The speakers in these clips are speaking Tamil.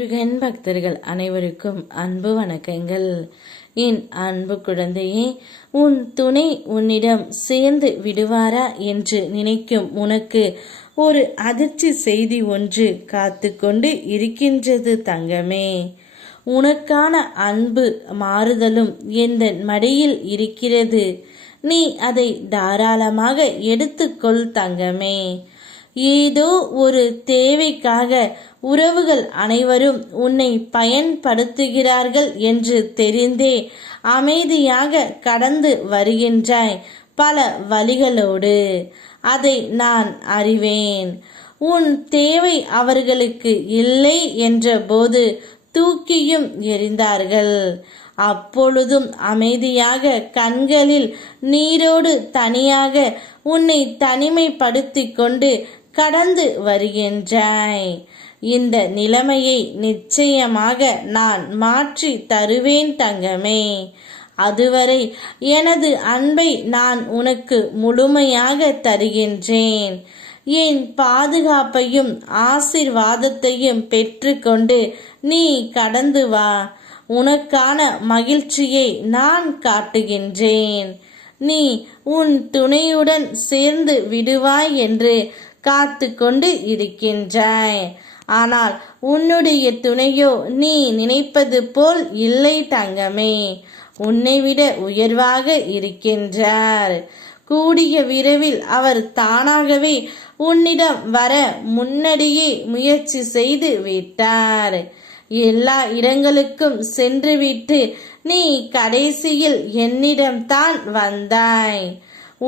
முருகன் பக்தர்கள் அனைவருக்கும் அன்பு வணக்கங்கள். என் அன்பு குழந்தையே, உன் துணை உன்னிடம் சேர்ந்து விடுவாரா என்று நினைக்கும் உனக்கு ஒரு அதிர்ச்சி செய்தி ஒன்று காத்து கொண்டு இருக்கின்றது தங்கமே. உனக்கான அன்பு மாறுதலும் எந்த மடியில் இருக்கிறது. நீ அதை தாராளமாக எடுத்துக்கொள் தங்கமே. ஏதோ ஒரு தேவைக்காக உறவுகள் அனைவரும் உன்னை பயன்படுத்துகிறார்கள் என்று தெரிந்தே அமைதியாக கடந்து வருகின்றாய் பல வழிகளோடு. அதை நான் அறிவேன். உன் தேவை அவர்களுக்கு இல்லை என்ற போது தூக்கியும் எறிந்தார்கள். அப்பொழுதும் அமைதியாக கண்களில் நீரோடு தனியாக உன்னை தனிமைப்படுத்தி கொண்டு கடந்து வருகின்றாய். இந்த நிலைமையை நிச்சயமாக நான் மாற்றி தருவேன் தங்கமே. அதுவரை எனது அன்பை நான் உனக்கு முழுமையாக தருகின்றேன். என் பாதுகாப்பையும் ஆசீர்வாதத்தையும் பெற்றுக்கொண்டு நீ கடந்து வா. உனக்கான மகிழ்ச்சியை நான் காட்டுகின்றேன். நீ உன் துணையுடன் சேர்ந்து விடுவாய் என்று காத்து கொண்டு இருக்கின்றாய். ஆனால் உன்னுடைய துணையோ நீ நினைப்பது போல் இல்லை தங்கமே. உன்னை விட உயர்வாக இருக்கின்றார். கூடிய விரைவில் அவர் தானாகவே உன்னிடம் வர முன்னடியே முயற்சி செய்து விட்டார். எல்லா இடங்களுக்கும் சென்றுவிட்டு நீ கடைசியில் என்னிடம்தான் வந்தாய்.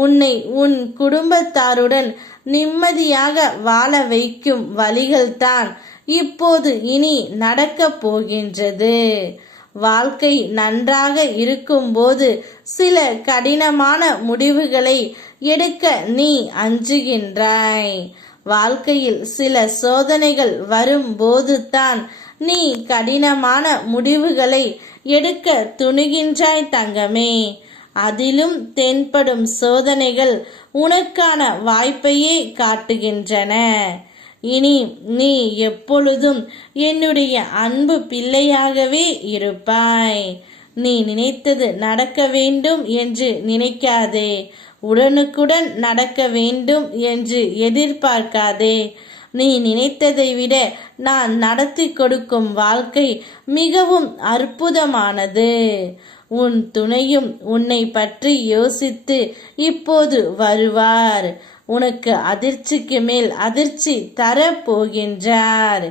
உன்னை உன் குடும்பத்தாருடன் நிம்மதியாக வாழ வைக்கும் வழிகள்தான் இப்போது இனி நடக்கப் போகின்றது. வாழ்க்கை நன்றாக இருக்கும்போது சில கடினமான முடிவுகளை எடுக்க நீ அஞ்சுகின்றாய். வாழ்க்கையில் சில சோதனைகள் வரும்போது தான் நீ கடினமான முடிவுகளை எடுக்க துணிகின்றாய் தங்கமே. அதிலும் தென்படும் சோதனைகள் உனக்கான வாய்ப்பையே காட்டுகின்றன. இனி நீ எப்பொழுதும் என்னுடைய அன்பு பிள்ளையாகவே இருப்பாய். நீ நினைத்தது நடக்க வேண்டும் என்று நினைக்காதே. உடனுக்குடன் நடக்க வேண்டும் என்று எதிர்பார்க்காதே. நீ நினைத்ததை விட நான் நடத்தி கொடுக்கும் வாழ்க்கை மிகவும் அற்புதமானது. உன் துணையும் உன்னை பற்றி யோசித்து இப்போது வருவார். உனக்கு அதிர்ச்சிக்கு மேல் அதிர்ச்சி தர போகின்றார்.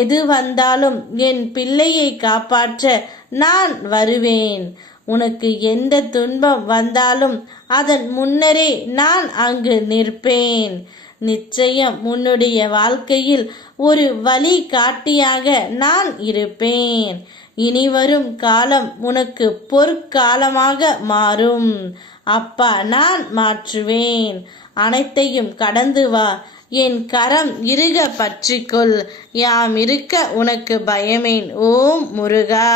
எது வந்தாலும் என் பிள்ளையை காப்பாற்ற நான் வருவேன். உனக்கு எந்த துன்பம் வந்தாலும் அதன் முன்னரே நான் அங்கு நிற்பேன். நிச்சயம் உன்னுடைய வாழ்க்கையில் ஒரு வழி காட்டியாக நான் இருப்பேன். இனி வரும் காலம் உனக்கு பொற்காலமாக மாறும். அப்பா நான் மாற்றுவேன். அனைத்தையும் கடந்து வா. என் கரம் இறுக பற்றிக்கொள். யாம் இருக்க உனக்கு பயமேன். ஓம் முருகா.